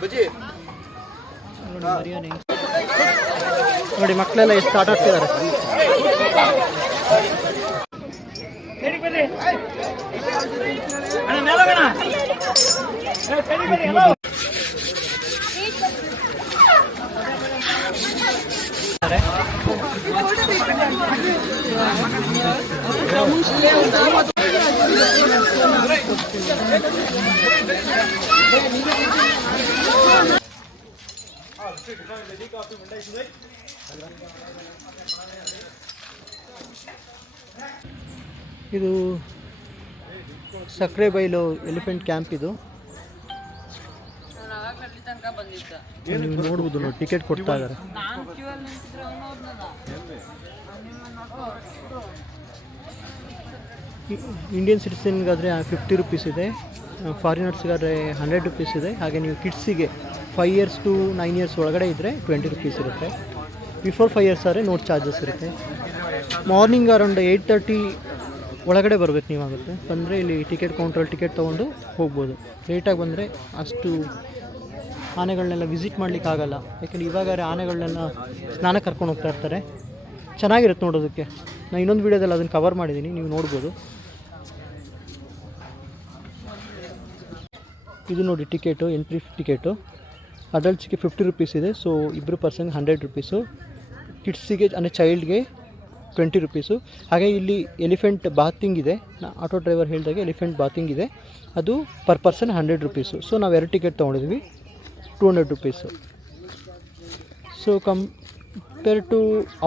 ಬಜ್ಜಿ ನೋಡಿ ಮಕ್ಕಳೆಲ್ಲ ಎಷ್ಟು ಆಟ ಆಡ್ತಿದ್ದಾರೆ ಇದು ಸಕ್ಕರೆ ಬೈಲು ಎಲಿಫೆಂಟ್ ಕ್ಯಾಂಪ್ ಇದು. ನೀವು ನೋಡ್ಬೋದು ನೋಡಿ ಟಿಕೆಟ್ ಕೊಡ್ತಾ ಇದ್ದಾರೆ. ಇಂಡಿಯನ್ ಸಿಟಿಸನ್ಗಾದರೆ ಫಿಫ್ಟಿ ರುಪೀಸ್ ಇದೆ. ಫಾರಿನರ್ಸ್ಗಾದರೆ ಹಂಡ್ರೆಡ್ ರುಪೀಸ್ ಇದೆ. ಹಾಗೆ ನೀವು ಕಿಡ್ಸಿಗೆ five years to nine years ಒಳಗಡೆ ಇದ್ದರೆ ಟ್ವೆಂಟಿ ರುಪೀಸ್ ಇರುತ್ತೆ. ಬಿಫೋರ್ ಫೈವ್ ಇಯರ್ಸ್ ಆದರೆ ನೋಟ್ ಚಾರ್ಜಸ್ ಇರುತ್ತೆ. ಮಾರ್ನಿಂಗ್ ಅರೌಂಡ್ ಏಯ್ಟ್ ತರ್ಟಿ ಒಳಗಡೆ ಬರಬೇಕು ನೀವಾಗುತ್ತೆ. ಬಂದರೆ ಇಲ್ಲಿ ಟಿಕೆಟ್ ಕೌಂಟ್ರಲ್ಲಿ ಟಿಕೆಟ್ ತೊಗೊಂಡು ಹೋಗ್ಬೋದು. ಲೇಟಾಗಿ ಬಂದರೆ ಅಷ್ಟು ಆನೆಗಳನ್ನೆಲ್ಲ ವಿಸಿಟ್ ಮಾಡ್ಲಿಕ್ಕೆ ಆಗಲ್ಲ. ಯಾಕೆಂದರೆ ಇವಾಗ ಆನೆಗಳನ್ನೆಲ್ಲ ಸ್ನಾನ ಕರ್ಕೊಂಡು ಹೋಗ್ತಾ ಇರ್ತಾರೆ. ಚೆನ್ನಾಗಿರುತ್ತೆ ನೋಡೋದಕ್ಕೆ. ನಾನು ಇನ್ನೊಂದು ವೀಡಿಯೋದಲ್ಲಿ ಅದನ್ನು ಕವರ್ ಮಾಡಿದ್ದೀನಿ ನೀವು ನೋಡ್ಬೋದು. ಇದು ನೋಡಿ ಟಿಕೆಟು ಎಂಟ್ರಿ ಟಿಕೆಟು ಅಡಲ್ಟ್ಸ್ಗೆ ಫಿಫ್ಟಿ ರುಪೀಸ್ ಇದೆ. ಸೊ ಇಬ್ಬರು ಪರ್ಸನ್ಗೆ ಹಂಡ್ರೆಡ್ ರುಪೀಸು ಕಿಡ್ಸಿಗೆ ಅಂದರೆ ಚೈಲ್ಡ್ಗೆ ಟ್ವೆಂಟಿ ರುಪೀಸು ಹಾಗೆ ಇಲ್ಲಿ ಎಲಿಫೆಂಟ್ ಬಾತಿಂಗ್ ಇದೆ. ಆಟೋ ಡ್ರೈವರ್ ಹೇಳಿದಾಗೆ ಎಲಿಫೆಂಟ್ ಬಾತಿಂಗ್ ಇದೆ. ಅದು per person hundred rupees so ನಾವು ಎರಡು ticket ತೊಗೊಂಡಿದ್ವಿ. Two hundred rupees so compare to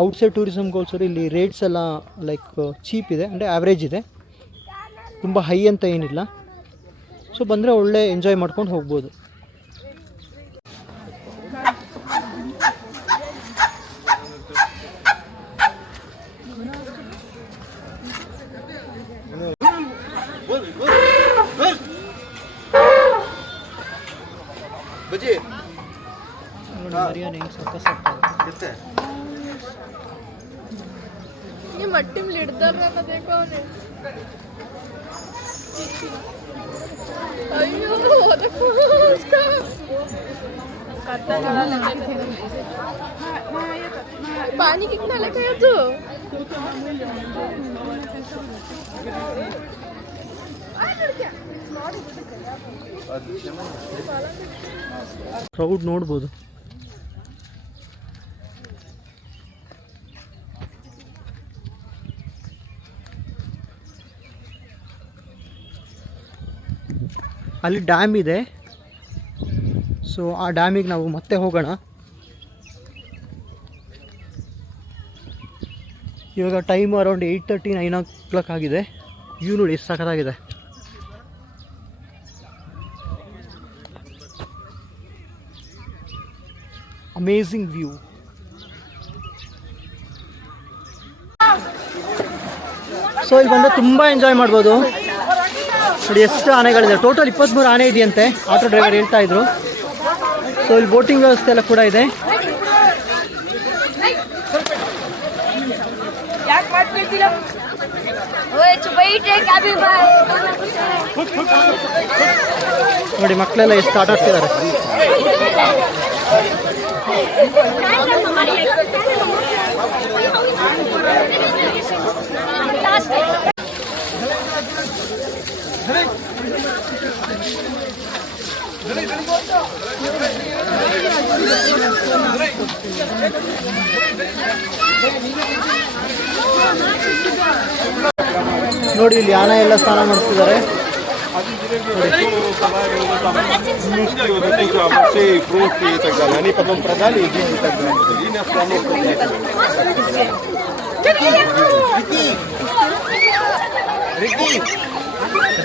outside ಟೂರಿಸಮ್ಗೆ ಹೋಲ್ಸೋರು ಇಲ್ಲಿ ರೇಟ್ಸ್ ಎಲ್ಲ ಲೈಕ್ ಚೀಪ್ ಇದೆ. ಅಂದರೆ ಆ್ಯಾವ್ರೇಜ್ ಇದೆ. ತುಂಬ ಹೈ ಅಂತ ಏನಿಲ್ಲ. ಸೊ ಬಂದರೆ ಒಳ್ಳೆ ಎಂಜಾಯ್ ಮಾಡ್ಕೊಂಡು ಹೋಗ್ಬೋದು. ಇರುತ್ತೆ ये मट्टी में लिड़ता रहना देखो ने अयो वो देखो उसका पानी कितना लगा है तू ಕ್ರೌಡ್ ನೋಡ್ಬೋದು ಅಲ್ಲಿ ಡ್ಯಾಮ್ ಇದೆ. ಸೊ ಆ ಡ್ಯಾಮಿಗೆ ನಾವು ಮತ್ತೆ ಹೋಗೋಣ. ಇವಾಗ time around eight thirty nine o'clock ಆಗಿದೆ. ವ್ಯೂ ನೋಡಿ ಎಷ್ಟು ಸಖತ್ತಾಗಿದೆ. ಅಮೇಝಿಂಗ್ ವ್ಯೂ ಸೊ ಇಲ್ಲಿ ಬಂದರೆ ತುಂಬ ಎಂಜಾಯ್ ಮಾಡ್ಬೋದು. ನೋಡಿ ಎಷ್ಟು ಆನೆಗಳಿದೆ. ಟೋಟಲ್ ಇಪ್ಪತ್ತ್ಮೂರು ಆನೆ ಇದೆಯಂತೆ. ಆಟೋ ಡ್ರೈವರ್ ಹೇಳ್ತಾ ಇದ್ರು. ಸೊ ಇಲ್ಲಿ ಬೋಟಿಂಗ್ ವ್ಯವಸ್ಥೆ ಎಲ್ಲ ಕೂಡ ಇದೆ. ನೋಡಿ ಮಕ್ಕಳೆಲ್ಲ ಎಷ್ಟು ಆಟ ಆಡ್ತಿದ್ದಾರೆ ನೋಡಿ ಇಲ್ಲಿ ಯಾನ ಎಲ್ಲ ಸ್ನಾನ ಮಾಡಿಸ್ತಿದ್ದಾರೆ Они потом продали и деньги так далее. И на страну Реки! Реки!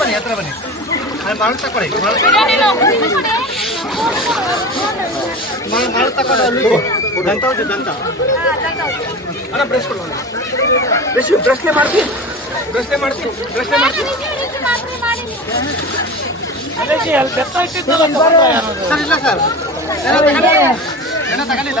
ಬನ್ನಿ ಬನ್ನಿ ಅಲ್ಲಿ ಮರಳು ತಕೊಳ್ಳಿ ಮರಳು ತಕೊಂಡು ಅಲ್ಲಿ ದಂತ ಹೌದು ದಂತ ಅಣ್ಣ ಬ್ರಷ್ ಕೊಡು ಬ್ರಷ್ ಬ್ರಷ್ನೆ ಮಾಡ್ತೀನಿ ಬ್ರಷ್ನೆ ಮಾಡ್ತೀನಿ ಸರ್ ಇಲ್ಲ ಸರ್ ಏನೋ ತಗೊಂಡಿಲ್ಲ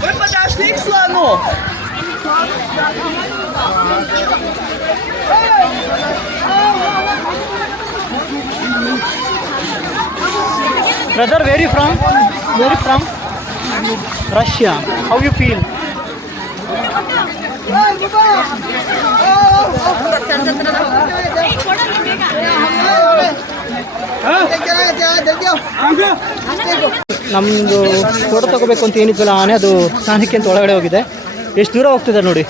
Выпадаешь слону! Brother, where you from? Where are you from? Russia. How you feel? ನಮ್ಮದು ಫೋಟೋ ತಗೋಬೇಕು ಅಂತ ಏನಿದ್ದಲ್ಲ ಆನೆ, ಅದು ಸ್ನಾನಕ್ಕೆ ಅಂತ ಒಳಗಡೆ ಹೋಗಿದೆ. ಎಷ್ಟು ದೂರ ಹೋಗ್ತಿದೆ ನೋಡಿ?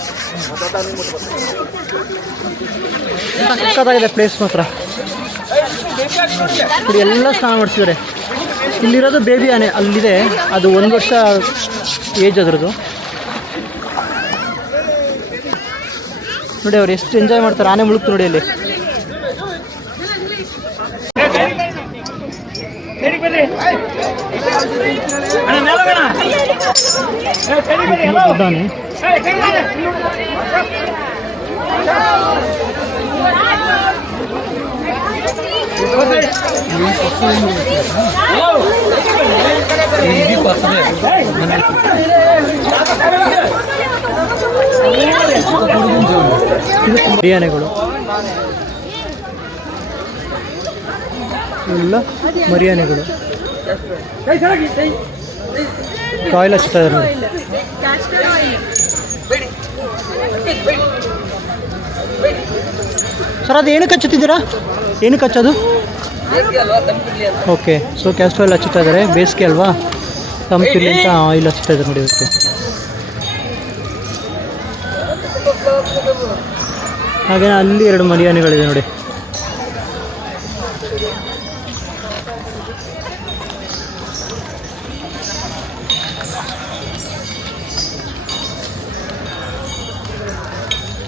ಸಕ್ಕದಾಗಿದೆ ಪ್ಲೇಸ್ ಮಾತ್ರ. ಇಲ್ಲಿ ಎಲ್ಲ ಸ್ನಾನ ಮಾಡಿಸಿದ್ದಾರೆ. ಇಲ್ಲಿರೋದು ಬೇಬಿ ಆನೆ, ಅಲ್ಲಿದೆ. ಅದು ಒಂದು ವರ್ಷ ಏಜ್ ಅದ್ರದ್ದು. ನೋಡಿ ಅವ್ರು ಎಷ್ಟು ಎಂಜಾಯ್ ಮಾಡ್ತಾರೆ, ಆನೆ ಮುಳುಗ್ತು ನೋಡಿ ಅಲ್ಲಿ. ಮರಿಯಾನೆಗಳು ಎಲ್ಲ ಮರಿಯಾನೆಗಳು ಕಾಯಿಲ್ ಹಚ್ತಾ ಇದ್ದಾರೆ. ಸರ್, ಅದು ಏನಕ್ಕೆ ಹಚ್ಚುತ್ತಿದ್ದೀರಾ? ಏನಕ್ಕೆ ಹಚ್ಚೋದು? ಓಕೆ, ಸೊ ಕ್ಯಾಸ್ಟ್ರ್ ಆಯಿಲ್ ಹಚ್ಚುತ್ತಾ ಇದ್ದಾರೆ. ಬೇಸಿಗೆ ಅಲ್ವಾ? ತಂಪಿರಲಿ ಅಂತ ಆಯಿಲ್ ಹಚ್ಚುತ್ತಾ ಇದ್ದಾರೆ ನೋಡಿ ಓಕೆ ಹಾಗೆ, ಅಲ್ಲಿ ಎರಡು ಮರಿಯಾನೆಗಳಿದೆ ನೋಡಿ.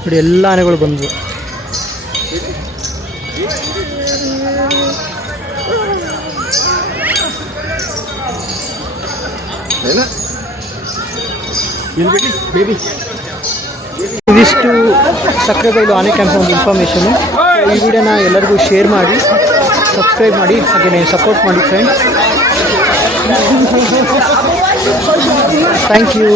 ನೋಡಿ ಎಲ್ಲ ಆನೆಗಳು ಬಂದವು. ಇದಿಷ್ಟು ಸಕ್ಕರೆ ಬೈಲು ಆನೆ ಕ್ಯಾಂಪ್ ಒಂದು ಇನ್ಫಾರ್ಮೇಷನು ಈ ವಿಡಿಯೋನ ಎಲ್ಲರಿಗೂ ಶೇರ್ ಮಾಡಿ ಸಬ್ಸ್ಕ್ರೈಬ್ ಮಾಡಿ ಹಾಗೆ ಸಪೋರ್ಟ್ ಮಾಡಿ ಫ್ರೆಂಡ್ಸ್ ಥ್ಯಾಂಕ್ ಯು